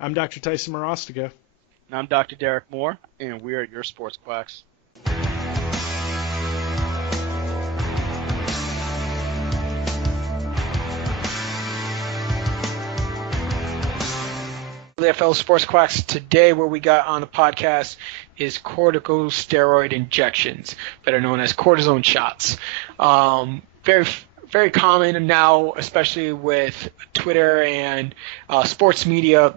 I'm Dr. Tyson Marostica. And I'm Dr. Derek Moore, and we are your sports quacks. fellow sports quacks. Today, what we got on the podcast is corticosteroid injections, better known as cortisone shots. Very common now, especially with Twitter and sports media.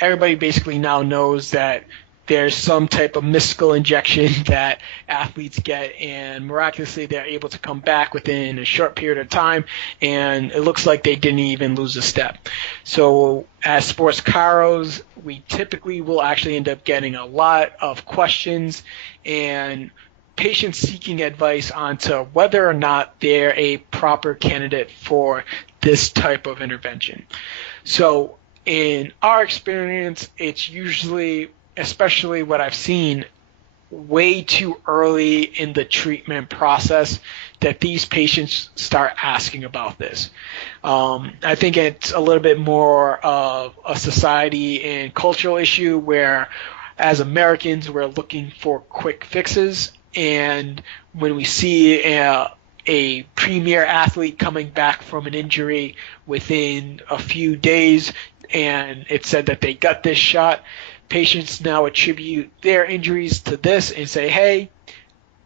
Everybody basically now knows that there's some type of mystical injection that athletes get, and miraculously they're able to come back within a short period of time, and it looks like they didn't even lose a step. So as sports chiros, we typically will actually end up getting a lot of questions and patients seeking advice onto whether or not they're a proper candidate for this type of intervention. So in our experience, it's usually, especially what I've seen, way too early in the treatment process that these patients start asking about this. I think it's a little bit more of a society and cultural issue where, as Americans, we're looking for quick fixes, and when we see a premier athlete coming back from an injury within a few days and it said that they got this shot, patients now attribute their injuries to this and say, hey,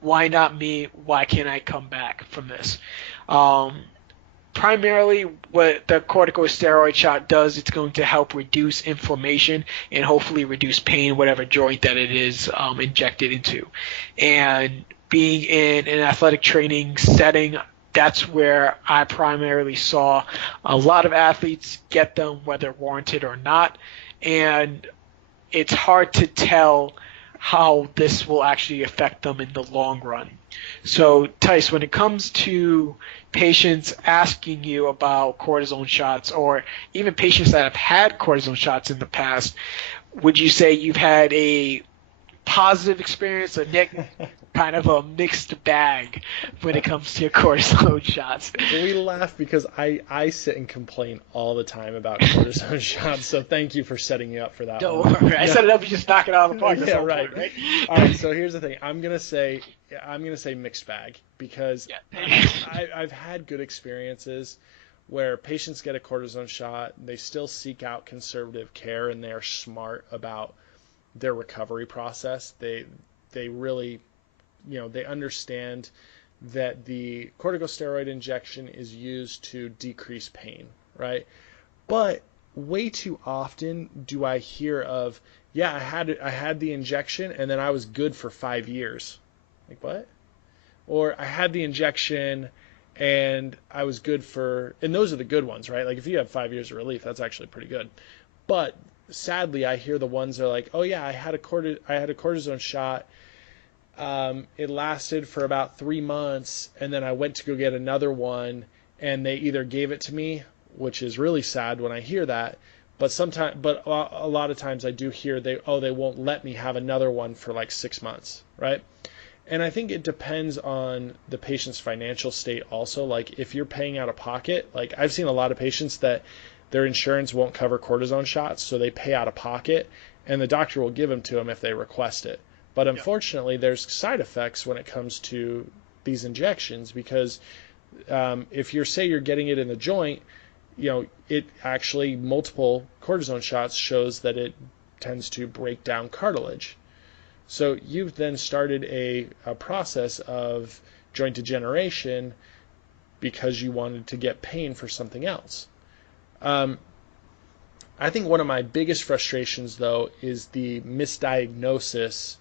why not me? Why can't I come back from this? Primarily, what the corticosteroid shot does, it's going to help reduce inflammation and hopefully reduce pain, whatever joint that it is injected into. And being in an athletic training setting, that's where I primarily saw a lot of athletes get them, whether warranted or not. And it's hard to tell how this will actually affect them in the long run. So, Tice, when it comes to patients asking you about cortisone shots, or even patients that have had cortisone shots in the past, would you say you've had a positive experience, or kind of a mixed bag when it comes to cortisone shots? We laugh because I sit and complain all the time about cortisone shots, so thank you for setting me up for that. Don't worry. I set it up to just knock it out of the park. Yeah, right. Point, right? All right, so here's the thing. I'm gonna say mixed bag because I've had good experiences where patients get a cortisone shot, they still seek out conservative care, and they are smart about their recovery process. They really, they understand that the corticosteroid injection is used to decrease pain, right? But way too often do I hear of, I had the injection and then I was good for 5 years. Like, what? Or I had the injection and I was good for, and those are the good ones, right? Like if you have 5 years of relief, that's actually pretty good. But sadly, I hear the ones that are like, oh yeah, I had a cortisone shot. It lasted for about 3 months, and then I went to go get another one, and they either gave it to me, which is really sad when I hear that, but a lot of times I do hear they won't let me have another one for like 6 months, right? And I think it depends on the patient's financial state also. Like if you're paying out of pocket, like I've seen a lot of patients that their insurance won't cover cortisone shots, so they pay out of pocket, and the doctor will give them to them if they request it. But unfortunately, there's side effects when it comes to these injections because if you're getting it in the joint, it actually, multiple cortisone shots shows that it tends to break down cartilage. So you've then started a process of joint degeneration because you wanted to get pain for something else. I think one of my biggest frustrations, though, is the misdiagnosis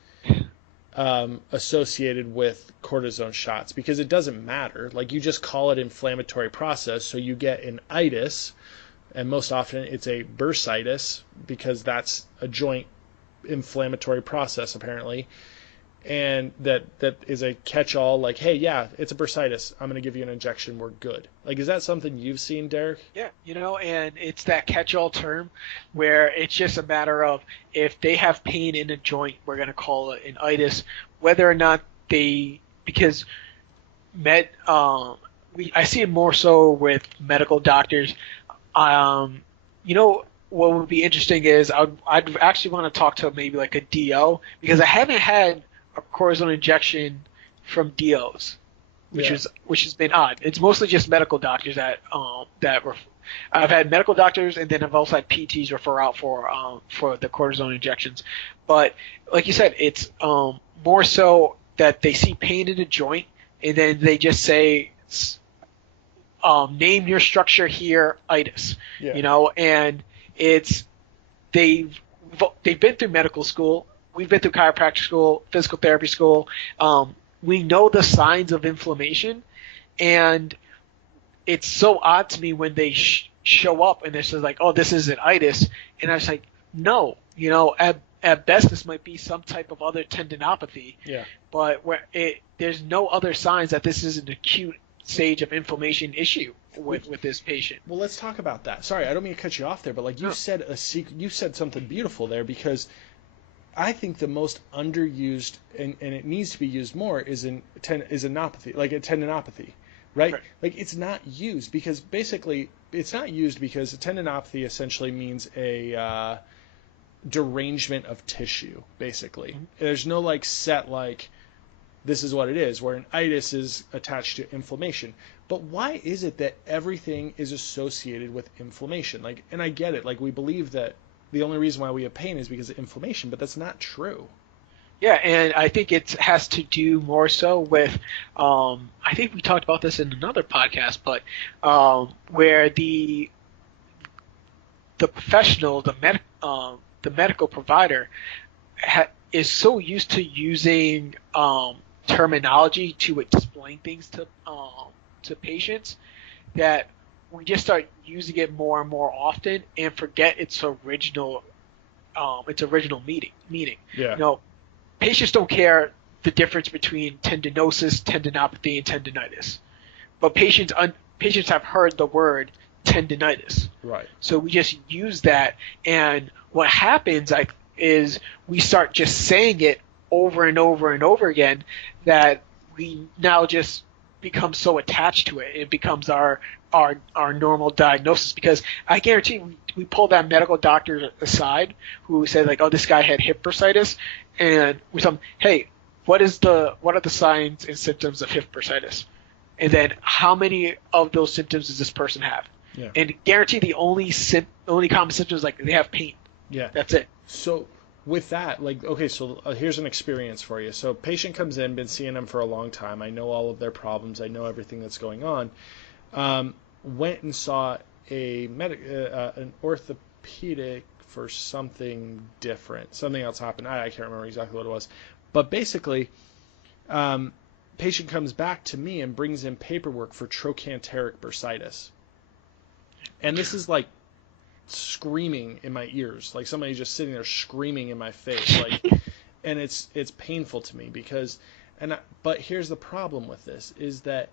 associated with cortisone shots, because it doesn't matter. Like, you just call it inflammatory process, so you get an itis, and most often it's a bursitis because that's a joint inflammatory process apparently, and that is a catch-all, like, hey, yeah, it's a bursitis, I'm going to give you an injection, we're good. Like, is that something you've seen, Derek? Yeah, and it's that catch-all term where it's just a matter of if they have pain in a joint, we're going to call it an itis, whether or not because I see it more so with medical doctors. what would be interesting is I'd actually want to talk to maybe like a DO, because I haven't had a cortisone injection from DOs, which has been odd. It's mostly just medical doctors that I've had medical doctors, and then I've also had PTs refer out for the cortisone injections. But like you said, it's more so that they see pain in a joint, and then they just say, name your structure here, itis. And it's they've been through medical school. We've been through chiropractic school, physical therapy school. We know the signs of inflammation, and it's so odd to me when they show up and they're just like, oh, this is an itis, and I was like, no, at best this might be some type of other tendinopathy, but there's no other signs that this is an acute stage of inflammation issue with this patient. Well, let's talk about that. Sorry, I don't mean to cut you off there, but like you said you said something beautiful there, because I think the most underused, and it needs to be used more, is a tendinopathy, like a tendinopathy, right? Like it's not used because basically it's not used because a tendinopathy essentially means a derangement of tissue, basically. Mm-hmm. There's no like set like this is what it is, where an itis is attached to inflammation. But why is it that everything is associated with inflammation? Like, and I get it, like we believe that the only reason why we have pain is because of inflammation, but that's not true. Yeah, and I think it has to do more so with, I think we talked about this in another podcast, but where the professional, the medical provider is so used to using terminology to explain things to patients that we just start using it more and more often and forget its original meaning. Yeah. Patients don't care the difference between tendinosis, tendinopathy, and tendinitis, but patients have heard the word tendinitis. Right. So we just use that, and what happens is we start just saying it over and over and over again that we now just become so attached to it. It becomes our normal diagnosis, because I guarantee we pull that medical doctor aside who said like, oh, this guy had hip bursitis, and we tell him, hey, what are the signs and symptoms of hip bursitis? And then how many of those symptoms does this person have? Yeah. And guarantee the only common symptoms is like they have pain. Yeah. That's it. So with that, like, okay, so here's an experience for you. So patient comes in, been seeing them for a long time. I know all of their problems. I know everything that's going on. Went and saw an orthopedic for something different. Something else happened. I can't remember exactly what it was. But basically, patient comes back to me and brings in paperwork for trochanteric bursitis. And this is like screaming in my ears, like somebody just sitting there screaming in my face, like, and it's painful to me because, but here's the problem with this is that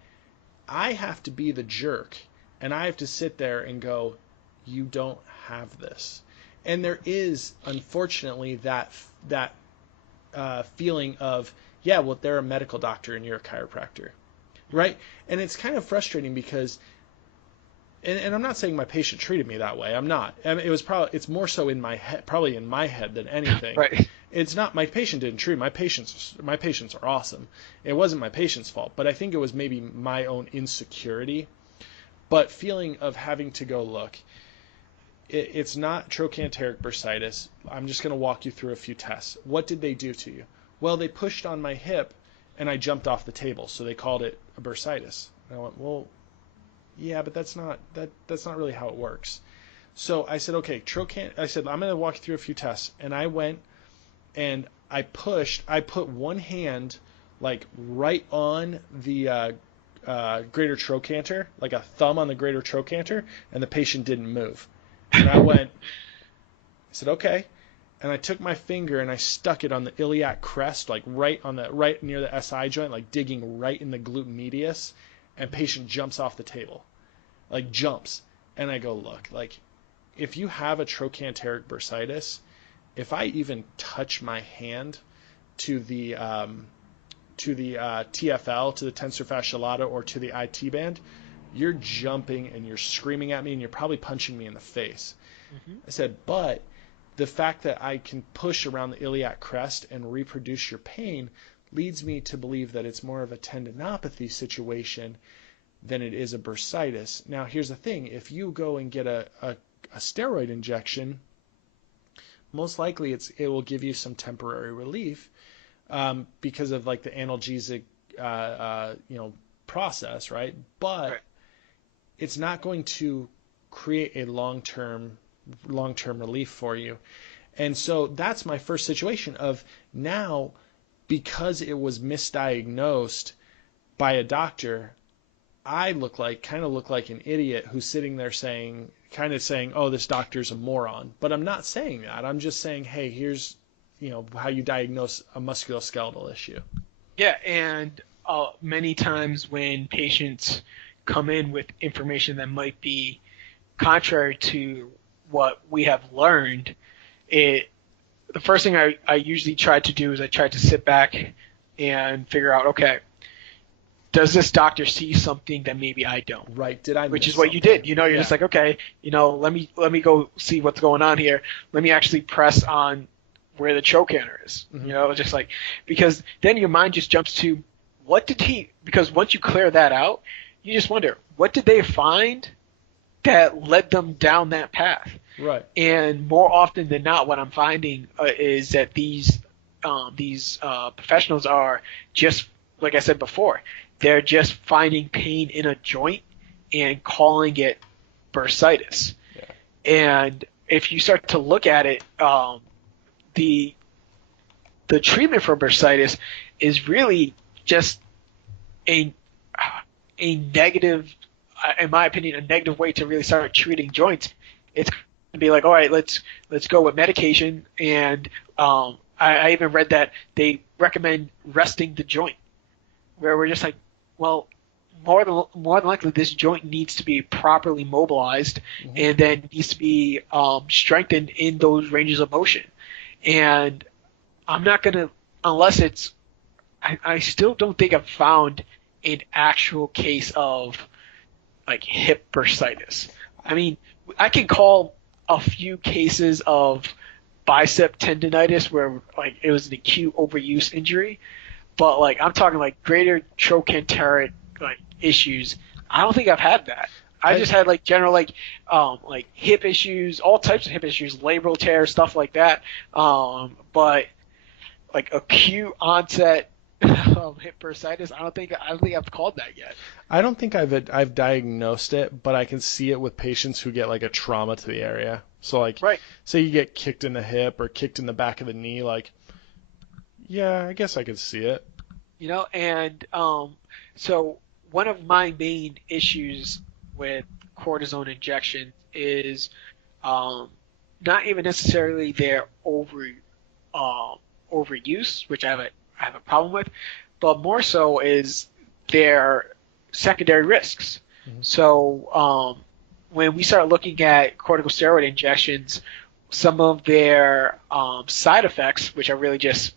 I have to be the jerk, and I have to sit there and go, you don't have this. And there is, unfortunately, that feeling of, yeah, well, they're a medical doctor and you're a chiropractor, right? And it's kind of frustrating because, and I'm not saying my patient treated me that way. I'm not. I mean, it's more so in my head, probably in my head than anything. Right. It's not, my patient didn't treat me. My patients are awesome. It wasn't my patient's fault, but I think it was maybe my own insecurity. But feeling of having to go, look, it's not trochanteric bursitis. I'm just going to walk you through a few tests. What did they do to you? Well, they pushed on my hip and I jumped off the table, so they called it a bursitis. And I went, well, yeah, but that's not really how it works. So I said, okay, I said, I'm going to walk you through a few tests. And I went and I put one hand like right on the greater trochanter, like a thumb on the greater trochanter, and the patient didn't move. And I said, okay. And I took my finger and I stuck it on the iliac crest, like right near the SI joint, like digging right in the glute medius, and patient jumps off the table, like jumps. And I go, look, like if you have a trochanteric bursitis, if I even touch my hand to the TFL, to the tensor fasciae lata, or to the IT band, you're jumping and you're screaming at me and you're probably punching me in the face. I said, but the fact that I can push around the iliac crest and reproduce your pain leads me to believe that it's more of a tendinopathy situation than it is a bursitis. Now, here's the thing. If you go and get a steroid injection, most likely it will give you some temporary relief because of like the analgesic process, right? But it's not going to create a long-term relief for you. And so that's my first situation of now, because it was misdiagnosed by a doctor, I kind of look like an idiot who's sitting there saying, oh, this doctor's a moron. But I'm not saying that. I'm just saying, hey, here's, how you diagnose a musculoskeletal issue. Yeah, and many times when patients come in with information that might be contrary to what we have learned, the first thing I usually try to do is I try to sit back and figure out, okay, does this doctor see something that maybe I don't? Right. Did I? Which is what you did. You're just like, okay, let me go see what's going on here. Let me actually press on where the trochanter is. Mm-hmm. Just like, because then your mind just jumps to because once you clear that out, you just wonder, what did they find that led them down that path? Right. And more often than not, what I'm finding is that these professionals are just, like I said before, they're just finding pain in a joint and calling it bursitis. Yeah. And if you start to look at it, the treatment for bursitis is really just a negative, in my opinion, a negative way to really start treating joints. It's going to be like, all right, let's go with medication, and I even read that they recommend resting the joint, where we're just like, well, more than likely this joint needs to be properly mobilized, mm-hmm. and then needs to be strengthened in those ranges of motion. And I'm not going to, unless it's, I still don't think I've found an actual case of like hip bursitis. I mean, I can call a few cases of bicep tendonitis where like it was an acute overuse injury, but like I'm talking like greater trochanteric like issues. I don't think I've had that. I just had like general like hip issues, all types of hip issues, labral tear, stuff like that. But like acute onset hip bursitis, I don't think I've called that yet. I don't think I've diagnosed it, but I can see it with patients who get like a trauma to the area. So like, say you get kicked in the hip or kicked in the back of the knee, like, yeah, I guess I could see it. And so one of my main issues with cortisone injection is not even necessarily their overuse, which I have a problem with, but more so is their secondary risks. Mm-hmm. So when we start looking at corticosteroid injections, some of their side effects, which are really just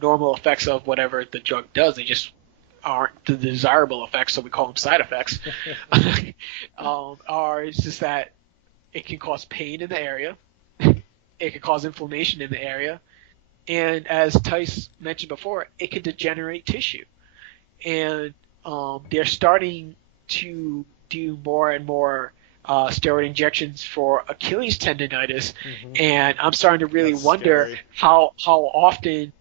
normal effects of whatever the drug does, they just aren't the desirable effects, so we call them side effects, are just that it can cause pain in the area, it can cause inflammation in the area, and as Tice mentioned before, it can degenerate tissue. And they're starting to do more and more steroid injections for Achilles tendonitis, mm-hmm. and I'm starting to really wonder how often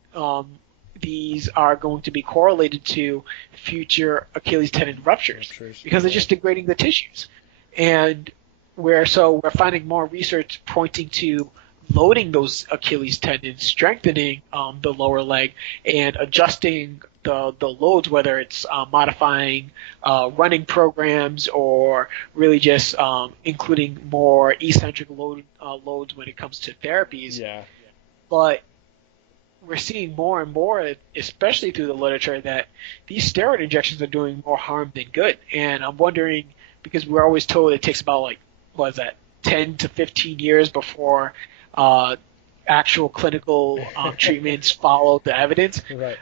these are going to be correlated to future Achilles tendon ruptures because they're just degrading the tissues. And we're finding more research pointing to loading those Achilles tendons, strengthening the lower leg, and adjusting the loads, whether it's modifying running programs or really just including more eccentric loads when it comes to therapies. Yeah. But we're seeing more and more, especially through the literature, that these steroid injections are doing more harm than good. And I'm wondering, because we're always told it takes about 10 to 15 years before actual clinical treatments follow the evidence. Right.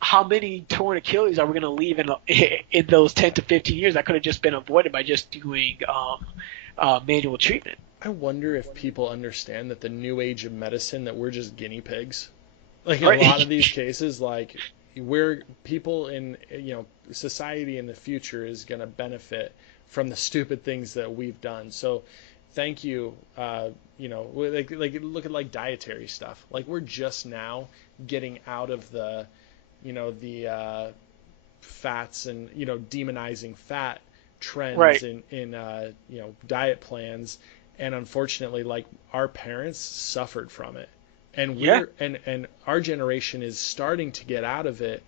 How many torn Achilles are we going to leave in those 10 to 15 years that could have just been avoided by just doing manual treatment? I wonder if people understand that the new age of medicine, that we're just guinea pigs. Like Right. in a lot of these cases, like we're people in society in the future is going to benefit from the stupid things that we've done. So thank you. Like look at like dietary stuff. Like we're just now getting out of the fats and demonizing fat trends Right. in diet plans, and unfortunately, like our parents suffered from it, and Yeah. and our generation is starting to get out of it,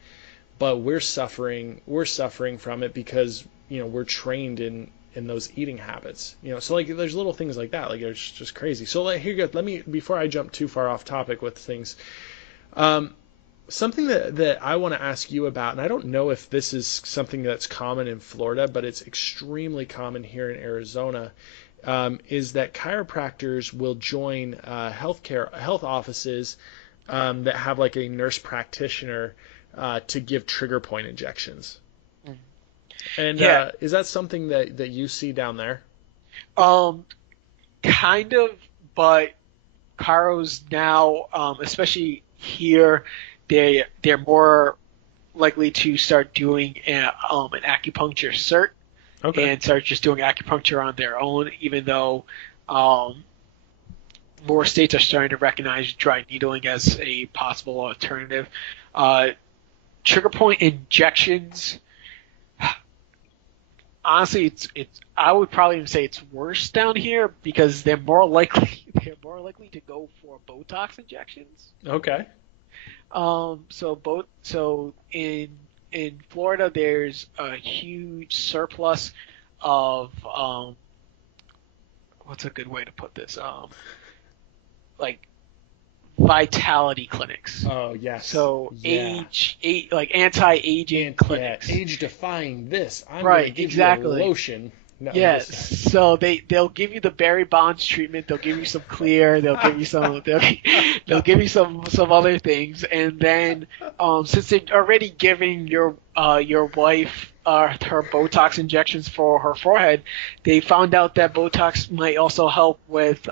but we're suffering from it because we're trained in those eating habits. So like there's little things like that, like it's just crazy. So like here you go. Let me, before I jump too far off topic with things, something that I want to ask you about, and I don't know if this is something that's common in Florida, but it's extremely common here in Arizona, is that chiropractors will join health offices that have like a nurse practitioner to give trigger point injections. And Yeah. is that something that you see down there? Kind of, but chiros now, especially here, they're more likely to start doing an acupuncture cert Okay. and start just doing acupuncture on their own, even though more states are starting to recognize dry needling as a possible alternative. Trigger point injections, honestly, it's I would probably even say it's worse down here because they're more likely to go for Botox injections. Okay. So in Florida, there's a huge surplus of what's a good way to put this? Like vitality clinics. Oh yes. So Yeah. like anti-aging clinics. Yeah, age defying this. I'm Right, gonna give exactly. you a lotion. No, Yes. just- So they'll give you the Barry Bonds treatment. They'll give you some clear. They'll give you some. They'll give you some other things. And then since they're already giving your wife her Botox injections for her forehead, they found out that Botox might also help with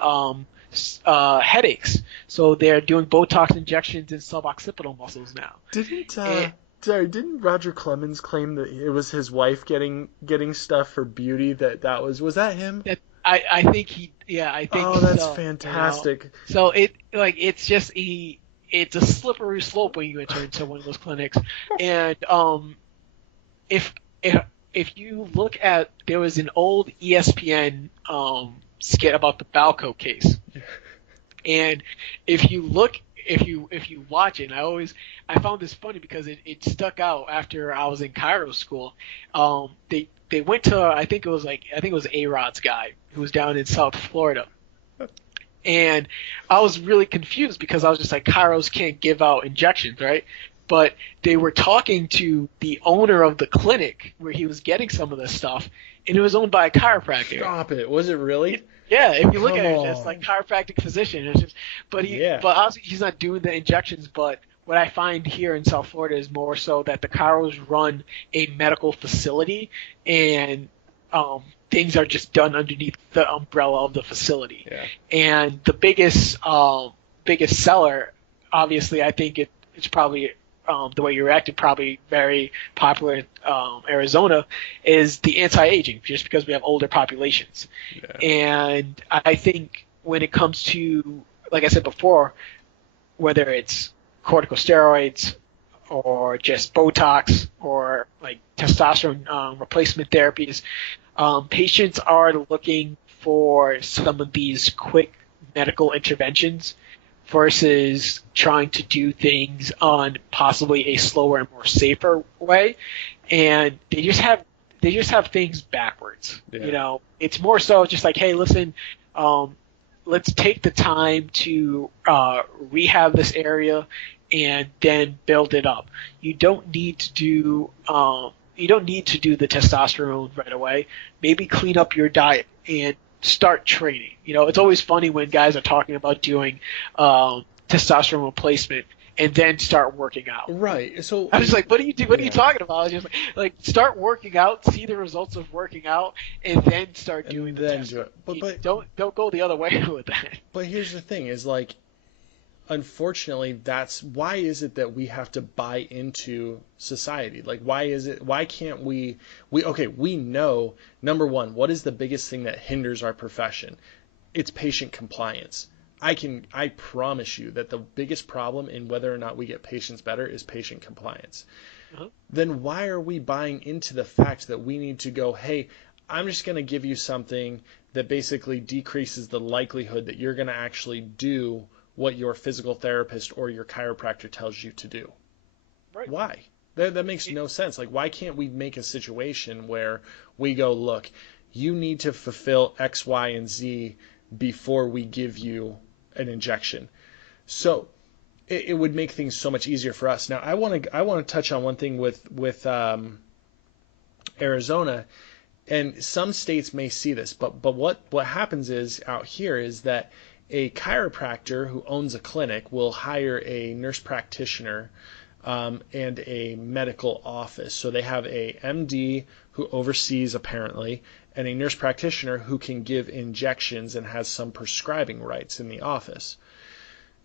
headaches. So they're doing Botox injections in suboccipital muscles now. Didn't Roger Clemens claim that it was his wife getting stuff for beauty? Was that him? I think I think Oh, that's so, fantastic. So it's a slippery slope when you enter into one of those clinics. And if you look at, there was an old ESPN skit about the Balco case. And if you watch it, and I found this funny because it stuck out after I was in chiro school. They went to, I think it was A-Rod's guy who was down in South Florida. And I was really confused because I was just like, chiros can't give out injections, right? But they were talking to the owner of the clinic where he was getting some of this stuff, and it was owned by a chiropractor. Stop it! Was it really? Yeah, if you look Come at it, it's on. like chiropractic physician. It's just, but obviously he's not doing the injections. But what I find here in South Florida is more so that the chiros run a medical facility, and things are just done underneath the umbrella of the facility. Yeah. And the biggest seller, obviously, I think it's probably the way you reacted, probably very popular in Arizona, is the anti-aging, just because we have older populations. Yeah. And I think when it comes to, like I said before, whether it's corticosteroids or just Botox or like testosterone replacement therapies, patients are looking for some of these quick medical interventions versus trying to do things on possibly a slower and more safer way, and they just have things backwards. Yeah. It's more so just like, hey, listen, let's take the time to rehab this area and then build it up. You don't need to do the testosterone right away. Maybe clean up your diet and start training. It's always funny when guys are talking about doing testosterone replacement, and then start working out. Right. So I was like, what are you talking about? I was just like start working out, see the results of working out, and then start doing the testing. But don't go the other way with that. But here's the thing: is like, unfortunately, that's why is it that we have to buy into society? Like, why can't we know, number one, what is the biggest thing that hinders our profession? It's patient compliance. I promise you that the biggest problem in whether or not we get patients better is patient compliance. Then why are we buying into the fact that we need to go, hey, I'm just going to give you something that basically decreases the likelihood that you're going to actually do what your physical therapist or your chiropractor tells you to do? Right. Why? That makes no sense. Like, why can't we make a situation where we go, look, you need to fulfill X, Y, and Z before we give you an injection? So it would make things so much easier for us. Now, I want to touch on one thing with Arizona, and some states may see this, but what happens is out here is that a chiropractor who owns a clinic will hire a nurse practitioner and a medical office. So they have a MD who oversees, apparently, and a nurse practitioner who can give injections and has some prescribing rights in the office.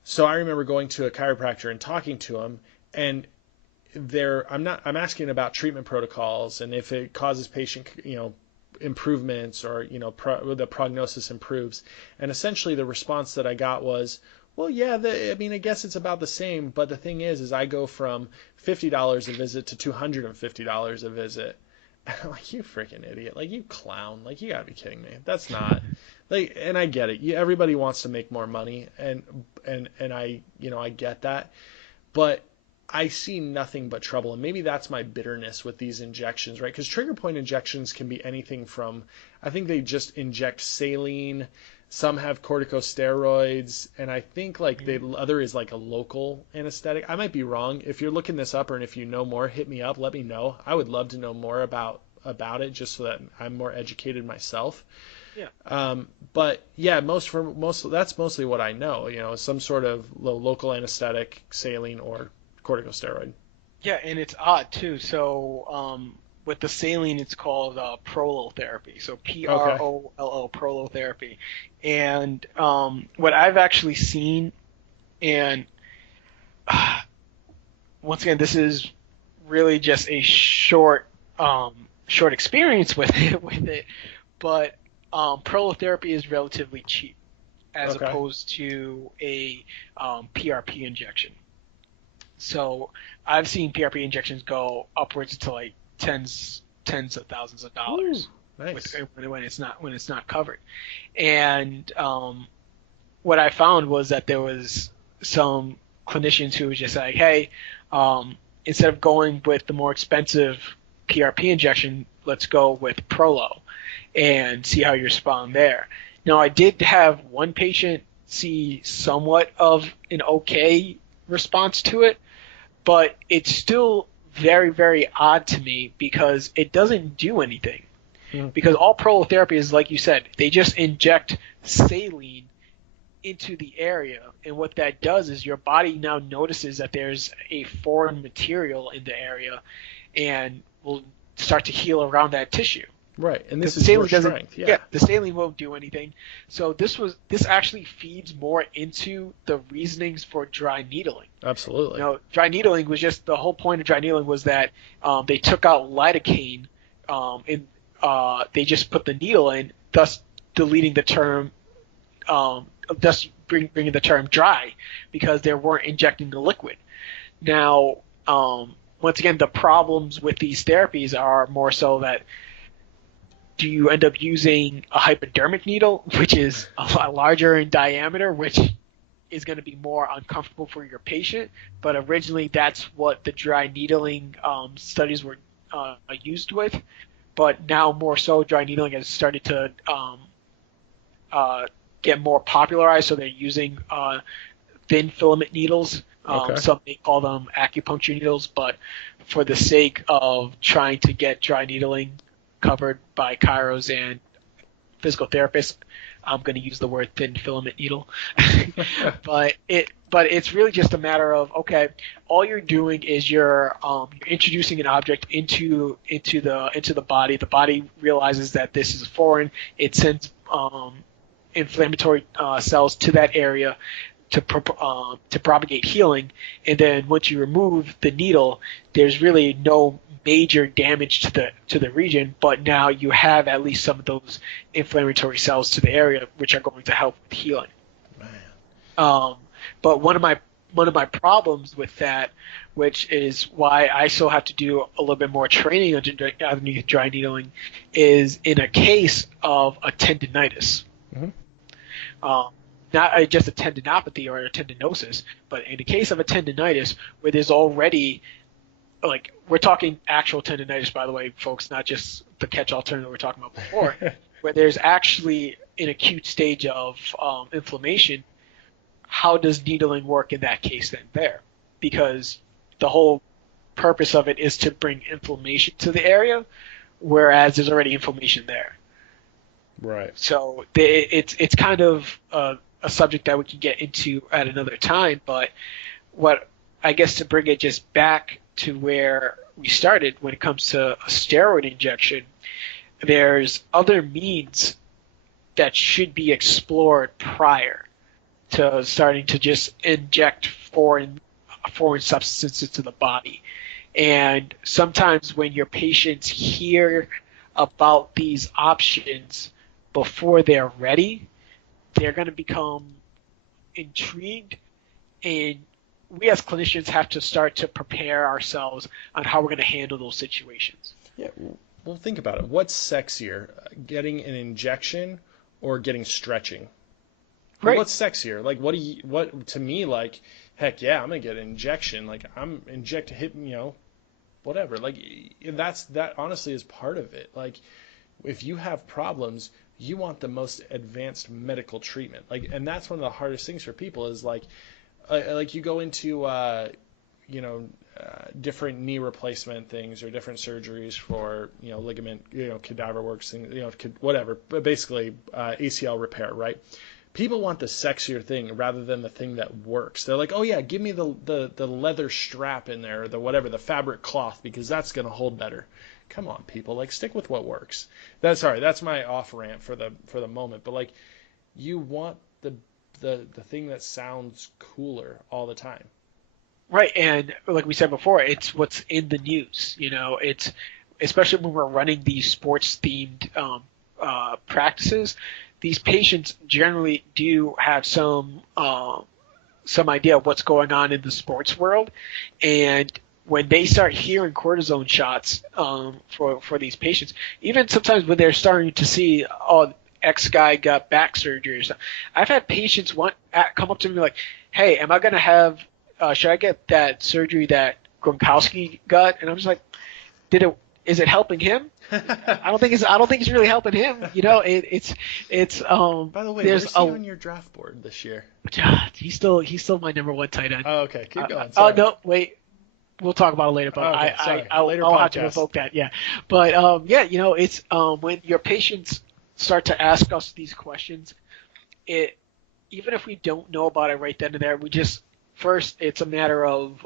So I remember going to a chiropractor and talking to him, and I'm asking about treatment protocols and if it causes patient, improvements, or the prognosis improves. And essentially the response that I got was, well, yeah, I guess it's about the same, but the thing is I go from $50 a visit to $250 a visit. And I'm like, you freaking idiot. Like, you clown. Like, you gotta be kidding me. That's not like, and I get it. Everybody wants to make more money, and I get that, but I see nothing but trouble, and maybe that's my bitterness with these injections, right? Because trigger point injections can be anything from, I think they just inject saline, some have corticosteroids, and I think like the other is like a local anesthetic. I might be wrong. If you're looking this up, or if you know more, hit me up, let me know. I would love to know more about it, just so that I'm more educated myself. Yeah. But yeah, that's mostly what I know. Some sort of local anesthetic, saline, or corticosteroid. Yeah, and it's odd too. So with the saline, it's called prolotherapy. So PROLO, prolotherapy. And what I've actually seen, and once again, this is really just a short experience with it, but prolotherapy is relatively cheap as opposed to a PRP injection. So I've seen PRP injections go upwards to like tens of thousands of dollars. Ooh, nice. when it's not covered. And what I found was that there was some clinicians who was just like, hey, instead of going with the more expensive PRP injection, let's go with Prolo and see how you respond there. Now, I did have one patient see somewhat of an okay response to it, but it's still very, very odd to me because it doesn't do anything. Because all prolotherapy is, like you said, they just inject saline into the area, and what that does is your body now notices that there's a foreign material in the area and will start to heal around that tissue. Right, and this is your strength. Yeah, the saline won't do anything. So this actually feeds more into the reasonings for dry needling. Absolutely. Dry needling was just, the whole point of dry needling was that they took out lidocaine and they just put the needle in, thus deleting the term, thus bringing the term dry, because they weren't injecting the liquid. Now, once again, the problems with these therapies are more so that, do you end up using a hypodermic needle, which is a lot larger in diameter, which is going to be more uncomfortable for your patient? But originally, that's what the dry needling studies were used with. But now more so, dry needling has started to get more popularized, so they're using thin filament needles. Some may call them acupuncture needles, but for the sake of trying to get dry needling covered by chiros and physical therapists, I'm going to use the word thin filament needle. but it's really just a matter of, okay, all you're doing is you're introducing an object into the body. The body realizes that this is foreign. It sends inflammatory cells to that area to propagate healing, and then once you remove the needle, there's really no major damage to the region, but now you have at least some of those inflammatory cells to the area, which are going to help with healing. But one of my problems with that, which is why I still have to do a little bit more training underneath dry needling, is in a case of a tendinitis. Not just a tendinopathy or a tendinosis, but in the case of a tendinitis where there's already, like, we're talking actual tendinitis, by the way, folks, not just the catch-all term that we were talking about before, where there's actually an acute stage of inflammation. How does needling work in that case then there? Because the whole purpose of it is to bring inflammation to the area, whereas there's already inflammation there. Right. So it's kind of a subject that we can get into at another time, but what I guess to bring it just back to where we started when it comes to a steroid injection, there's other means that should be explored prior to starting to just inject foreign substances into the body. And sometimes when your patients hear about these options before they're ready, they're going to become intrigued, and we as clinicians have to start to prepare ourselves on how we're going to handle those situations. Yeah, well, think about it. What's sexier, getting an injection or getting stretching? Right. What's sexier? Like, what to me, like, heck yeah, I'm gonna get an injection. Like, I'm hit, whatever. Like, that honestly is part of it. Like, if you have problems, you want the most advanced medical treatment. Like, and that's one of the hardest things for people is like you go into different knee replacement things or different surgeries for ligament cadaver works things, whatever, but basically ACL repair, right? People want the sexier thing rather than the thing that works. They're like, oh yeah, give me the leather strap in there, or the fabric cloth, because that's gonna hold better. Come on, people, like, stick with what works. That's my off rant for the moment. But like, you want the thing that sounds cooler all the time. Right, and like we said before, it's what's in the news. It's especially when we're running these sports themed practices. These patients generally do have some idea of what's going on in the sports world, and when they start hearing cortisone shots for these patients, even sometimes when they're starting to see, X guy got back surgery or something, I've had patients come up to me like, hey, am I going to have, should I get that surgery that Gronkowski got? And I'm just like, is it helping him? I don't think it's really helping him. It's By the way, where's he on your draft board this year? He's still my number one tight end. Oh, okay. Keep going. Oh, no, wait. We'll talk about it later, but I'll have to revoke that. Yeah. But, it's when your patients start to ask us these questions, even if we don't know about it right then and there, first it's a matter of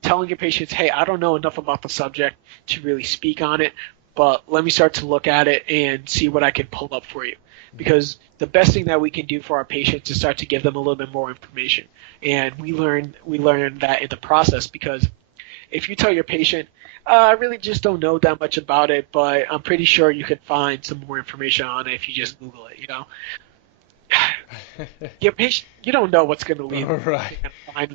telling your patients, hey, I don't know enough about the subject to really speak on it, but let me start to look at it and see what I can pull up for you. Because the best thing that we can do for our patients is start to give them a little bit more information. And we learn that in the process, because if you tell your patient, I really just don't know that much about it, but I'm pretty sure you could find some more information on it if you just Google it, Your patient, you don't know what's going to lead them. Right.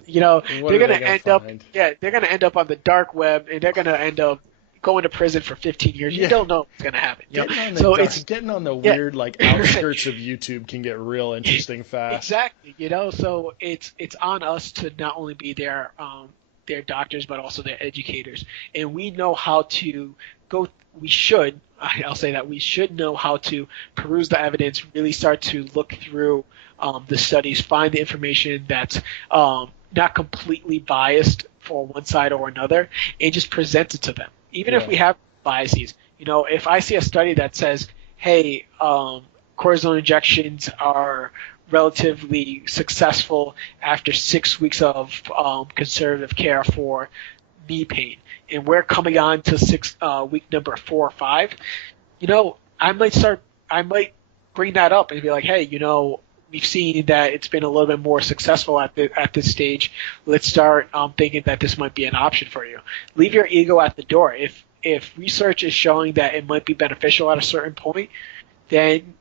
They're going to end up, they're going to end up on the dark web, and they're going to end up going to prison for 15 years. You don't know what's going to happen. Getting on the weird outskirts of YouTube can get real interesting fast. Exactly. So it's on us to not only be their doctors but also their educators, and we know how to go. We should know how to peruse the evidence, really start to look through the studies, find the information that's not completely biased for one side or another, and just present it to them. Even if we have biases, if I see a study that says, hey, cortisone injections are relatively successful after 6 weeks of conservative care for knee pain. And we're coming on to week number 4 or 5. I might bring that up and be like, hey, we've seen that it's been a little bit more successful at this stage. Let's start thinking that this might be an option for you. Leave your ego at the door. If research is showing that it might be beneficial at a certain point, then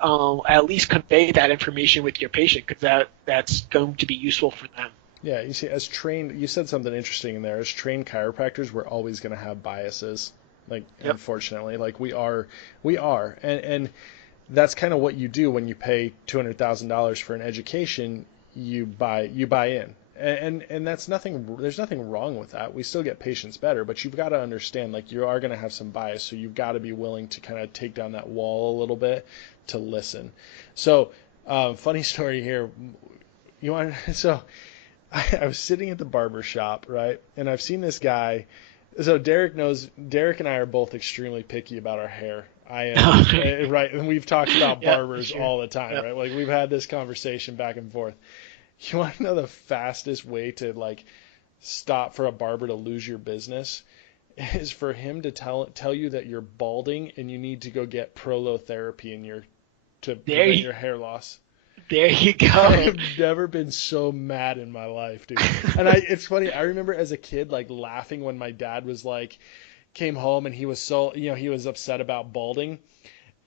at least convey that information with your patient, because that's going to be useful for them. Yeah, you see, you said something interesting in there. As trained chiropractors, we're always going to have biases. Yep. Unfortunately, we are, and that's kind of what you do when you pay $200,000 for an education. You buy in, and that's nothing. There's nothing wrong with that. We still get patients better, but you've got to understand, you are going to have some bias, so you've got to be willing to kind of take down that wall a little bit to listen. So, funny story here. I was sitting at the barber shop, right, and I've seen this guy. So Derek and I are both extremely picky about our hair. I am, right, and we've talked about barbers all the time, right? We've had this conversation back and forth. You want to know the fastest way to stop for a barber to lose your business is for him to tell you that you're balding and you need to go get prolotherapy to prevent your hair loss. There you go. I've never been so mad in my life, dude. And it's funny. I remember as a kid, laughing when my dad was came home and he was so, he was upset about balding.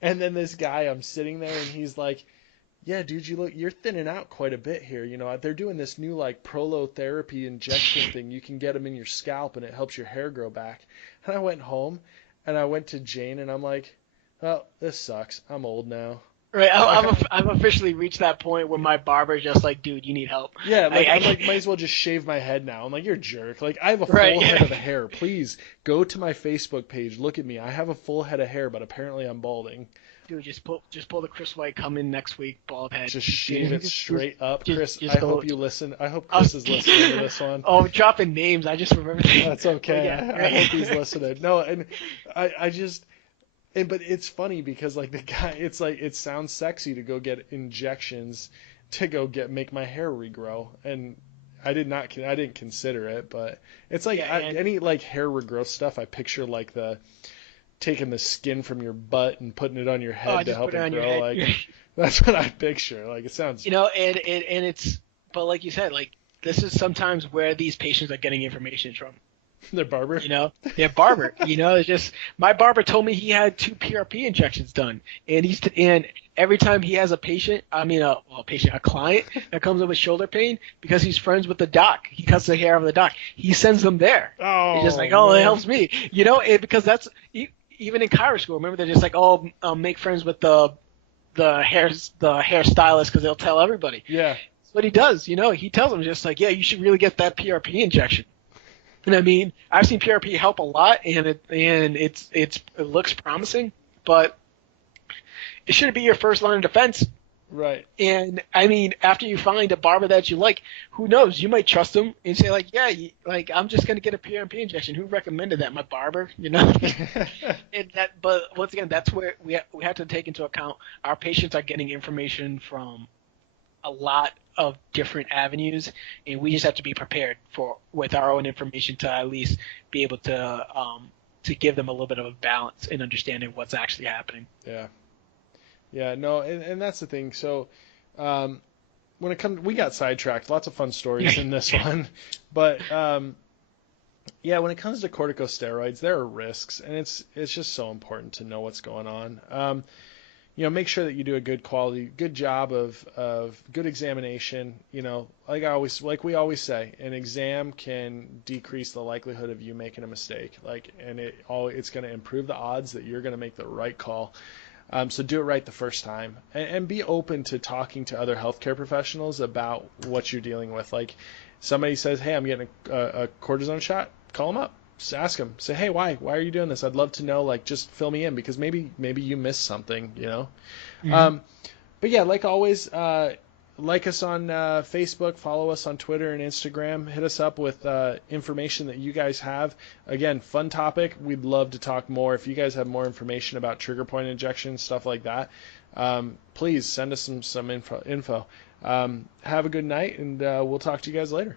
And then this guy, I'm sitting there and he's like, yeah, dude, you're thinning out quite a bit here. They're doing this new prolotherapy injection thing. You can get them in your scalp and it helps your hair grow back. And I went home and I went to Jane and I'm like, oh, this sucks. I'm old now. Right, I've officially reached that point where my barber's just like, dude, you need help. Yeah, I'm might as well just shave my head now. I'm like, you're a jerk. I have a full head of hair. Please go to my Facebook page. Look at me. I have a full head of hair, but apparently I'm balding. Dude, just pull the Chris White come in next week, bald head. Just shave it straight up, Chris. I hope you listen. I hope Chris is listening to this one. Oh, I'm dropping names. I just remembered. That's okay. I hope he's listening. No, and I just. But it's funny because the guy, it's it sounds sexy to go get injections to make my hair regrow, and I didn't consider it, but it's any hair regrowth stuff. I picture taking the skin from your butt and putting it on your head to help it grow. That's what I picture. It sounds. And it's, but like you said, this is sometimes where these patients are getting information from. Their barber? Their barber. It's just, my barber told me he had 2 PRP injections done. And every time he has a client that comes in with shoulder pain, because he's friends with the doc, he cuts the hair of the doc, he sends them there. Oh, he's just it helps me. Because that's, even in chiro school, remember they're just make friends with the hairstylist because they'll tell everybody. Yeah. That's what he does. He tells them just you should really get that PRP injection. And I've seen PRP help a lot, and it looks promising, but it shouldn't be your first line of defense. Right. And after you find a barber that you like, who knows? You might trust him and say I'm just gonna get a PRP injection. Who recommended that? My barber, But once again, that's where we have to take into account our patients are getting information from a lot of different avenues, and we just have to be prepared with our own information to at least be able to give them a little bit of a balance in understanding what's actually happening. Yeah, no, and that's the thing. So when it comes, we got sidetracked. Lots of fun stories in this one, but when it comes to corticosteroids, there are risks, and it's just so important to know what's going on. Make sure that you do a good job of good examination. Like we always say, an exam can decrease the likelihood of you making a mistake. And it's going to improve the odds that you're going to make the right call. So do it right the first time, and be open to talking to other healthcare professionals about what you're dealing with. Somebody says, "Hey, I'm getting a cortisone shot," call them up. Just ask them. Say, hey, why are you doing this? I'd love to know. Just fill me in, because maybe you missed something, Mm-hmm. But yeah, like always, like us on Facebook, follow us on Twitter and Instagram. Hit us up with information that you guys have. Again, fun topic. We'd love to talk more. If you guys have more information about trigger point injections, stuff like that, please send us some info. Have a good night, and we'll talk to you guys later.